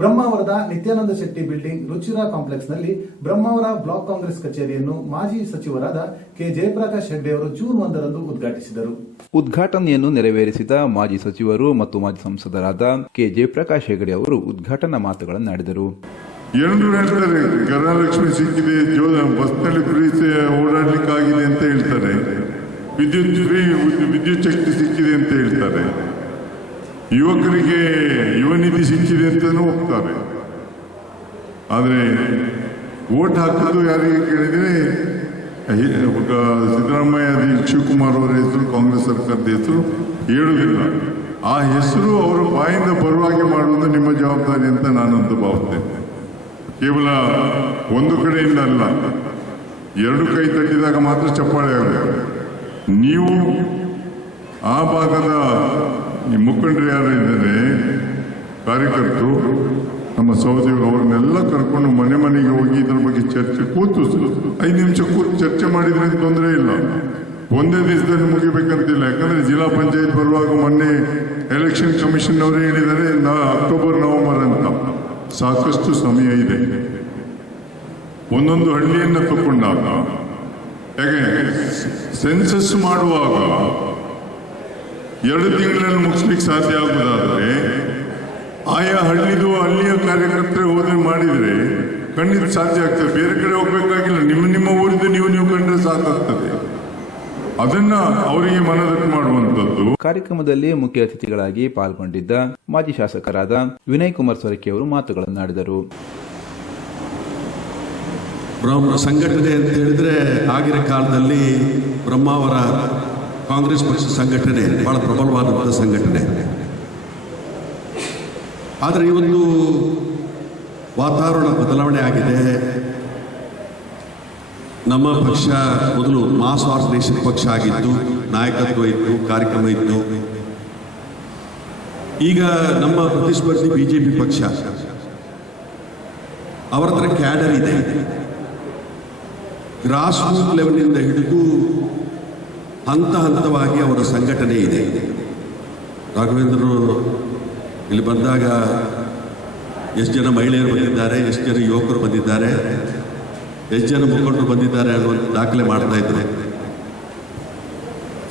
ಬ್ರಹ್ಮಾವರದ Nithyananda Shetty building ರುಚಿರಾ ಕಾಂಪ್ಲೆಕ್ಸ್ನಲ್ಲಿ Brahmavar block Congress ಕಚೇರಿಯನ್ನು ಮಾಜಿ ಸಚಿವರಾದ ಕೆ ಜಯಪ್ರಕಾಶ್ ಹೆಗ್ಡೆ ಅವರು ಜೂನ್ 1ರಂದು ಉದ್ಘಾಟಿಸಿದರು. ಉದ್ಘಾಟನೆಯನ್ನು ನೆರವೇರಿಸಿದ ಮಾಜಿ ಸಚಿವರು ಮತ್ತು ಮಾಜಿ ಸಂಸದರಾದ ಕೆ ಜಯಪ್ರಕಾಶ್ ಹೆಗ್ಡೆ ಅವರು ಉದ್ಘಾಟನಾ ಮಾತುಗಳನ್ನಾಡಿದರು. ಎಲ್ಲರೂ ಹೇಳ್ತಾರೆ ಗೃಹಲಕ್ಷ್ಮಿ ಸಿಕ್ಕಿದೆ, ಬಸ್ನಲ್ಲಿ ಫ್ರೀ ಓಡಾಡ್ಲಿಕ್ಕಾಗಿದೆ ಅಂತ ಹೇಳ್ತಾರೆ, ವಿದ್ಯುತ್ ಶಕ್ತಿ ಸಿಕ್ಕಿದೆ ಅಂತ ಹೇಳ್ತಾರೆ, ಯುವಕರಿಗೆ ಯುವ ನಿಧಿ ಸಿಕ್ಕಿದೆ ಅಂತಾನೂ ಹೋಗ್ತಾರೆ. ಆದರೆ ವೋಟ್ ಹಾಕೋದು ಯಾರಿಗೆ ಕೇಳಿದ್ರೆ ಸಿದ್ದರಾಮಯ್ಯ ಶಿವಕುಮಾರ್ ಅವರ ಹೆಸರು, ಕಾಂಗ್ರೆಸ್ ಸರ್ಕಾರದ ಹೆಸರು ಹೇಳುವುದಿಲ್ಲ. ಆ ಹೆಸರು ಅವರ ಬಾಯಿಂದ ಬರುವಾಗೆ ಮಾಡುವುದು ನಿಮ್ಮ ಜವಾಬ್ದಾರಿ ಅಂತ ನಾನಂತೂ ಭಾವಿಸ್ತೇನೆ. ಕೇವಲ ಒಂದು ಕಡೆಯಿಂದ ಅಲ್ಲ, ಎರಡು ಕೈ ತಟ್ಟಿದಾಗ ಮಾತ್ರ ಚಪ್ಪಾಳೆ ಆಗಬೇಕು. ನೀವು ಆ ಭಾಗದ ಮುಖಂಡರು ಯಾರು ಇದ್ದಾರೆ, ಕಾರ್ಯಕರ್ತರು, ನಮ್ಮ ಸಹೋದರಿಗಳು, ಅವ್ರನ್ನೆಲ್ಲ ಕರ್ಕೊಂಡು ಮನೆ ಮನೆಗೆ ಹೋಗಿ ಇದ್ರ ಬಗ್ಗೆ ಚರ್ಚೆ ಕೂತು 5 ನಿಮಿಷ ಕೂತು ಚರ್ಚೆ ಮಾಡಿದ್ರೆ ತೊಂದರೆ ಇಲ್ಲ. ಒಂದೇ ದಿವಸದಲ್ಲಿ ಮುಗಿಬೇಕಂತಿಲ್ಲ. ಯಾಕಂದ್ರೆ ಜಿಲ್ಲಾ ಪಂಚಾಯತ್ ಬರುವಾಗ ಮೊನ್ನೆ ಎಲೆಕ್ಷನ್ ಕಮಿಷನ್ ಅವರೇ ಹೇಳಿದ್ದಾರೆ ಅಕ್ಟೋಬರ್ ನವೆಂಬರ್ ಅಂತ. ಸಾಕಷ್ಟು ಸಮಯ ಇದೆ. ಒಂದೊಂದು ಹಳ್ಳಿಯನ್ನು ತಗೊಂಡಾಗ, ಯಾಕೆ ಸೆನ್ಸಸ್ ಮಾಡುವಾಗ 2 ತಿಂಗಳಲ್ಲಿ ಮುಗಿಸ್ಲಿಕ್ಕೆ ಸಾಧ್ಯ ಆಗುವುದಾದರೆ ಆಯಾ ಅಲ್ಲಿಯ ಕಾರ್ಯಕರ್ತರೆ ಹೋದ್ರೆ ಮಾಡಿದರೆ ಖಂಡಿತ ಸಾಧ್ಯ ಆಗ್ತದೆ. ಬೇರೆ ಕಡೆ ಹೋಗ್ಬೇಕಾಗಿಲ್ಲ, ನಿಮ್ಮ ಊರಿದ್ದು ನೀವು ಕಂಡ್ರೆ ಸಾಕಾಗ್ತದೆ. ಅದನ್ನ ಅವರಿಗೆ ಮನದಟ್ಟು ಮಾಡುವಂಥದ್ದು. ಕಾರ್ಯಕ್ರಮದಲ್ಲಿ ಮುಖ್ಯ ಅತಿಥಿಗಳಾಗಿ ಪಾಲ್ಗೊಂಡಿದ್ದ ಮಾಜಿ ಶಾಸಕರಾದ ವಿನಯ್ ಕುಮಾರ್ ಸೊರಕೆ ಅವರು ಮಾತುಗಳನ್ನಾಡಿದರು. ಸಂಘಟನೆ ಅಂತ ಹೇಳಿದ್ರೆ ಆಗಿನ ಕಾಲದಲ್ಲಿ ಬ್ರಹ್ಮಾವರ ಕಾಂಗ್ರೆಸ್ ಪಕ್ಷ ಸಂಘಟನೆ ಬಹಳ ಪ್ರಬಲವಾದಂಥ ಸಂಘಟನೆ. ಆದರೆ ಇವತ್ತು ವಾತಾವರಣ ಬದಲಾವಣೆ ಆಗಿದೆ. ನಮ್ಮ ಪಕ್ಷ ಮೊದಲು ಮಾಸ್ ಆರ್ಗನೈಸೇಷನ್ ಪಕ್ಷ ಆಗಿತ್ತು, ನಾಯಕತ್ವ ಇತ್ತು, ಕಾರ್ಯಕ್ರಮ ಇತ್ತು. ಈಗ ನಮ್ಮ ಪ್ರತಿಸ್ಪರ್ಧಿ ಬಿಜೆಪಿ ಪಕ್ಷ, ಅವರ ಹತ್ರ ಕ್ಯಾಡರ್ ಇದೆ. ಗ್ರಾಸ್ ರೂಟ್ ಲೆವೆಲ್ನಿಂದ ಹಿಡಿದು ಹಂತವಾಗಿ ಅವರ ಸಂಘಟನೆ ಇದೆ. ರಾಘವೇಂದ್ರರು ಇಲ್ಲಿ ಬಂದಾಗ ಎಷ್ಟು ಜನ ಮಹಿಳೆಯರು ಬಂದಿದ್ದಾರೆ, ಎಷ್ಟು ಜನ ಯುವಕರು ಬಂದಿದ್ದಾರೆ, ಎಷ್ಟು ಜನ ಮುಖಂಡರು ಬಂದಿದ್ದಾರೆ ಅನ್ನುವಂಥ ದಾಖಲೆ ಮಾಡ್ತಾ ಇದ್ದಾರೆ.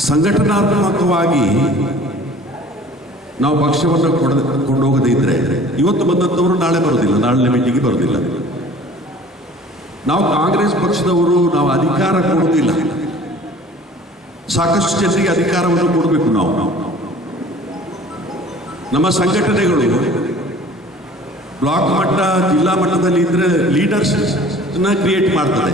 ಸಂಘಟನಾತ್ಮಕವಾಗಿ ನಾವು ಪಕ್ಷವನ್ನು ಕೊಂಡೋಗದೇ ಇದ್ರೆ ಇವತ್ತು ಬಂದಂಥವರು ನಾಳೆ ಬರೋದಿಲ್ಲ, ನಾಳೆ ಮೀಟಿಂಗಿಗೆ ಬರೋದಿಲ್ಲ. ನಾವು ಕಾಂಗ್ರೆಸ್ ಪಕ್ಷದವರು ನಾವು ಅಧಿಕಾರ ಕೊಡೋದಿಲ್ಲ, ಸಾಕಷ್ಟು ಜನರಿಗೆ ಅಧಿಕಾರವನ್ನು ಕೊಡಬೇಕು. ನಾವು ನಮ್ಮ ಸಂಘಟನೆಗಳು ಬ್ಲಾಕ್ ಮಟ್ಟ, ಜಿಲ್ಲಾ ಮಟ್ಟದಲ್ಲಿ ಇದ್ರೆ ಲೀಡರ್ಸ್ ಕ್ರಿಯೇಟ್ ಮಾಡ್ತದೆ.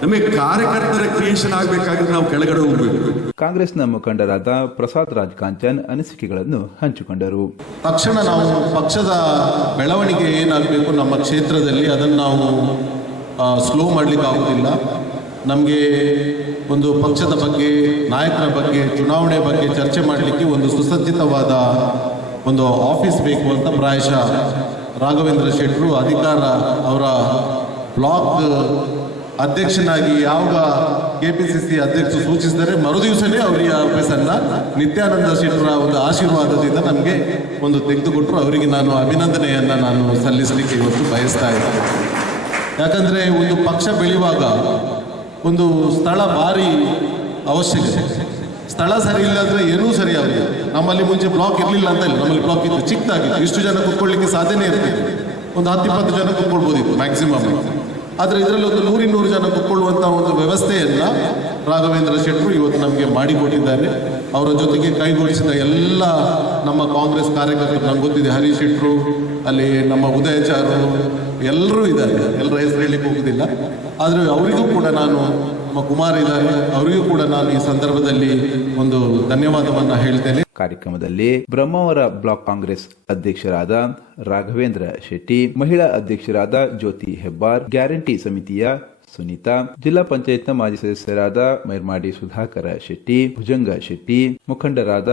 ನಮಗೆ ಕಾರ್ಯಕರ್ತರ ಕ್ರಿಯೇಷನ್ ಆಗಬೇಕಾದ್ರೆ ನಾವು ಕೆಳಗಡೆ ಹೋಗಬೇಕು. ಕಾಂಗ್ರೆಸ್ನ ಮುಖಂಡರಾದ ಪ್ರಸಾದ್ ರಾಜ್ ಕಾಂಚನ್ ಅನಿಸಿಕೆಗಳನ್ನು ಹಂಚಿಕೊಂಡರು. ತಕ್ಷಣ ನಾವು ಪಕ್ಷದ ಬೆಳವಣಿಗೆ ಏನಾಗಬೇಕು ನಮ್ಮ ಕ್ಷೇತ್ರದಲ್ಲಿ, ಅದನ್ನು ನಾವು ಸ್ಲೋ ಮಾಡಲಿಕ್ಕೆ ಆಗೋದಿಲ್ಲ. ನಮಗೆ ಒಂದು ಪಕ್ಷದ ಬಗ್ಗೆ, ನಾಯಕರ ಬಗ್ಗೆ, ಚುನಾವಣೆ ಬಗ್ಗೆ ಚರ್ಚೆ ಮಾಡಲಿಕ್ಕೆ ಒಂದು ಸುಸಜ್ಜಿತವಾದ ಒಂದು ಆಫೀಸ್ ಬೇಕು ಅಂತ ಪ್ರಾಯಶಃ ರಾಘವೇಂದ್ರ ಶೆಟ್ಟರು ಅವರ ಬ್ಲಾಕ್ ಅಧ್ಯಕ್ಷನಾಗಿ ಯಾವಾಗ KPCC ಅಧ್ಯಕ್ಷರು ಸೂಚಿಸಿದರೆ ಮರುದಿವಸನೇ ಅವರಿಗೆ ಆಫೀಸನ್ನು ನಿತ್ಯಾನಂದ ಶೆಟ್ಟರ ಒಂದು ಆಶೀರ್ವಾದದಿಂದ ನಮಗೆ ಒಂದು ತೆಗೆದುಕೊಟ್ಟರು. ಅವರಿಗೆ ನಾನು ಅಭಿನಂದನೆಯನ್ನು ನಾನು ಸಲ್ಲಿಸಲಿಕ್ಕೆ ಇವತ್ತು ಬಯಸ್ತಾ ಇದ್ದೇನೆ. ಯಾಕಂದರೆ ಒಂದು ಪಕ್ಷ ಬೆಳೆಯುವಾಗ ಒಂದು ಸ್ಥಳ ಭಾರಿ ಅವಶ್ಯಕತೆ. ಸ್ಥಳ ಸರಿ ಇಲ್ಲ ಅಂದರೆ ಏನೂ ಸರಿಯಾಗಲಿಲ್ಲ. ನಮ್ಮಲ್ಲಿ ಮುಂಚೆ ಬ್ಲಾಕ್ ಇರಲಿಲ್ಲ ಅಂತ ಇಲ್ಲ, ನಮ್ಮಲ್ಲಿ ಬ್ಲಾಕ್ ಇತ್ತು, ಚಿಕ್ಕದಾಗಿತ್ತು. ಇಷ್ಟು ಜನ ಕೂತ್ಕೊಳ್ಳಿಕ್ಕೆ ಸಾಧ್ಯನೇ ಇರ್ತಿತ್ತು. ಒಂದು 10-20 ಜನ ಕೂತ್ಕೊಳ್ಬೋದಿತ್ತು ಮ್ಯಾಕ್ಸಿಮಮ್. ಆದರೆ ಇದರಲ್ಲಿ ಒಂದು 100-200 ಜನ ಕೂತ್ಕೊಳ್ಳುವಂಥ ಒಂದು ವ್ಯವಸ್ಥೆಯನ್ನು ರಾಘವೇಂದ್ರ ಶೆಟ್ಟರು ಇವತ್ತು ನಮಗೆ ಮಾಡಿಕೊಟ್ಟಿದ್ದಾರೆ. ಅವರ ಜೊತೆಗೆ ಕೈಗೂಡಿಸಿದ ಎಲ್ಲ ನಮ್ಮ ಕಾಂಗ್ರೆಸ್ ಕಾರ್ಯಕರ್ತರು, ನಮ್ಗೆ ಗೊತ್ತಿದೆ, ಹರೀಶ್ ಶೆಟ್ಟರು, ಅಲ್ಲಿ ನಮ್ಮ ಉದಯಚಾರರು ಎಲ್ಲರೂ ಇದ್ದಾರೆ, ಎಲ್ಲರ ಹೆಸರು ಹೇಳಲಿಕ್ಕೆ ಹೋಗುವುದಿಲ್ಲ. ಆದರೆ ಅವರಿಗೂ ಕೂಡ ನಾನು, ನಮ್ಮ ಕುಮಾರ್ ಇದ್ದಾರೆ, ಅವರಿಗೂ ಕೂಡ ನಾನು ಈ ಸಂದರ್ಭದಲ್ಲಿ ಒಂದು ಧನ್ಯವಾದವನ್ನು ಹೇಳ್ತೇನೆ. ಕಾರ್ಯಕ್ರಮದಲ್ಲಿ ಬ್ರಹ್ಮಾವರ ಬ್ಲಾಕ್ ಕಾಂಗ್ರೆಸ್ ಅಧ್ಯಕ್ಷರಾದ ರಾಘವೇಂದ್ರ ಶೆಟ್ಟಿ, ಮಹಿಳಾ ಅಧ್ಯಕ್ಷರಾದ ಜ್ಯೋತಿ ಹೆಬ್ಬಾರ್, ಗ್ಯಾರಂಟಿ ಸಮಿತಿಯ ಸುನೀತಾ, ಜಿಲ್ಲಾ ಪಂಚಾಯತ್ನ ಮಾಜಿ ಸದಸ್ಯರಾದ ಮೈರ್ಮಾಡಿ ಸುಧಾಕರ ಶೆಟ್ಟಿ, ಭುಜಂಗ ಶೆಟ್ಟಿ, ಮುಖಂಡರಾದ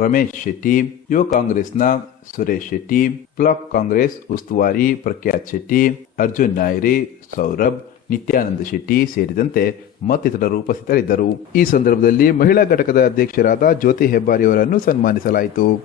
ರಮೇಶ್ ಶೆಟ್ಟಿ, ಯುವ ಕಾಂಗ್ರೆಸ್ನ ಸುರೇಶ್ ಶೆಟ್ಟಿ, ಬ್ಲಾಕ್ ಕಾಂಗ್ರೆಸ್ ಉಸ್ತುವಾರಿ ಪ್ರಖ್ಯಾತ್ ಶೆಟ್ಟಿ, ಅರ್ಜುನ್ ನಾಯರಿ, ಸೌರಭ್, ನಿತ್ಯಾನಂದ ಶೆಟ್ಟಿ ಸೇರಿದಂತೆ ಮತ್ತಿತರರು ಉಪಸ್ಥಿತರಿದ್ದರು. ಈ ಸಂದರ್ಭದಲ್ಲಿ ಮಹಿಳಾ ಘಟಕದ ಅಧ್ಯಕ್ಷರಾದ ಜ್ಯೋತಿ ಹೆಬ್ಬಾರಿ ಅವರನ್ನು ಸನ್ಮಾನಿಸಲಾಯಿತು.